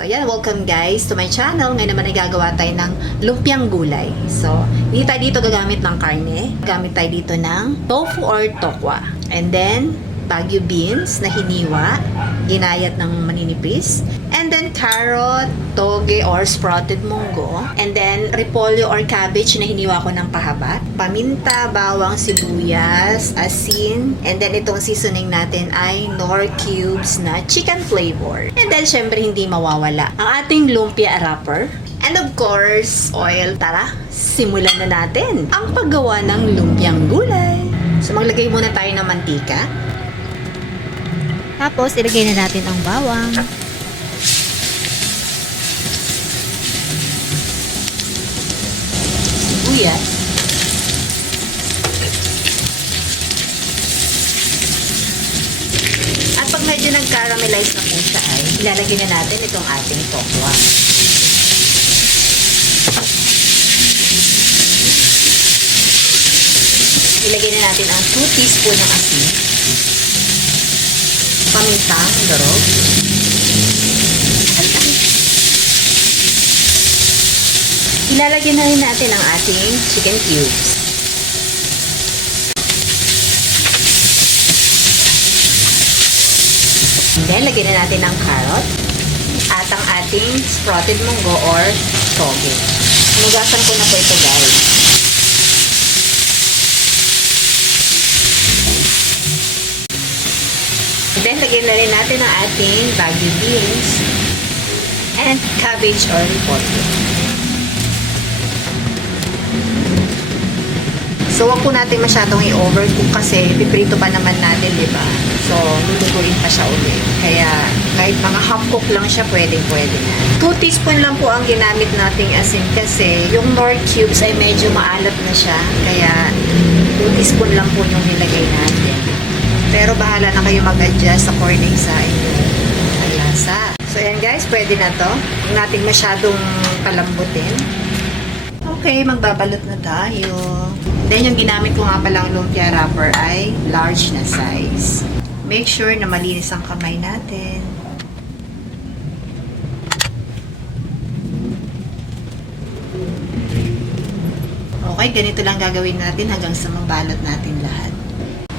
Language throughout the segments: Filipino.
So, ayan, welcome guys to my channel. Ngayon naman ay gagawa tayo ng lumpiang gulay. So, hindi tayo dito gagamit ng karne. Gamit tayo dito ng tofu or tokwa. And then, Baguio beans na hiniwa, ginayat ng maninipis. And then, carrot, toge or sprouted munggo. And then, repolyo or cabbage na hiniwa ko ng pahaba. Paminta, bawang, sibuyas, asin. And then, itong seasoning natin ay nor cubes na chicken flavor. And then, syempre, hindi mawawala ang ating lumpia wrapper. And of course, oil. Tara, simulan na natin ang paggawa ng lumpiang gulay. So, maglagay muna tayo ng mantika. Tapos, ilagay na natin ang bawang. Sibuyas, at pag medyo nag-caramelize na po siya ay ilalagay na natin itong ating tokwa. Ilagay na natin ang 2 teaspoon ng asin, paminta, durog, Ilalagay na rin natin ang ating chicken cubes. Then, lagyan na natin ang carrot at ang ating sprouted munggo or toge. Nugasan ko na po ito guys. Then, lagyan na rin natin ang ating baguio beans and cabbage or repolyo. So, wag po natin masyadong i-overcook kasi piprito pa naman natin, di ba? So, lulutuin pa siya ulit. Kaya, kahit mga half cook lang siya, pwedeng pwede na. 2 teaspoon lang po ang ginamit nating asin kasi yung nor cubes ay medyo maalat na siya. Kaya, 2 teaspoon lang po yung nilagay natin. Pero bahala na kayo mag-adjust according sa inyong lasa. So, ayan guys, pwede na to. Huwag natin masyadong palambutin. Okay, magbabalot na tayo. Then, yung ginamit ko nga palang lumpia wrapper ay large na size. Make sure na malinis ang kamay natin. Okay, ganito lang gagawin natin hanggang sa mabalot natin lahat.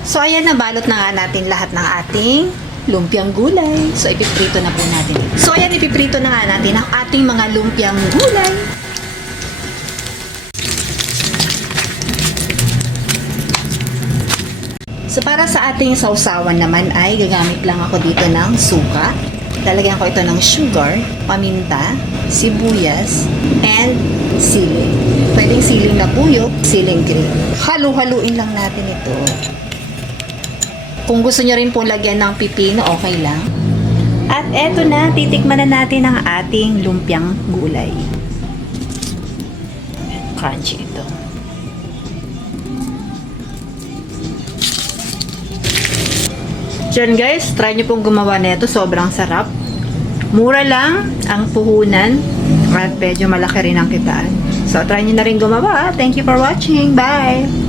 So, ayan, nabalot na nga natin lahat ng ating lumpiang gulay. So, ipiprito na po natin. So, ayan, ipiprito na nga natin ang ating mga lumpiang gulay. So para sa ating sausawan naman ay gagamit lang ako dito ng suka. Lalagyan ko ito ng sugar, paminta, sibuyas, and siling. Pwedeng siling na puyok, siling green. Halu-haluin lang natin ito. Kung gusto nyo rin pong lagyan ng pipino, okay lang. At eto na, titikman na natin ang ating lumpiang gulay. Crunchy ito. Diyan guys, try nyo pong gumawa nito. Sobrang sarap. Mura lang ang puhunan at medyo malaki rin ang kitaan. So, try nyo na rin gumawa. Thank you for watching. Bye!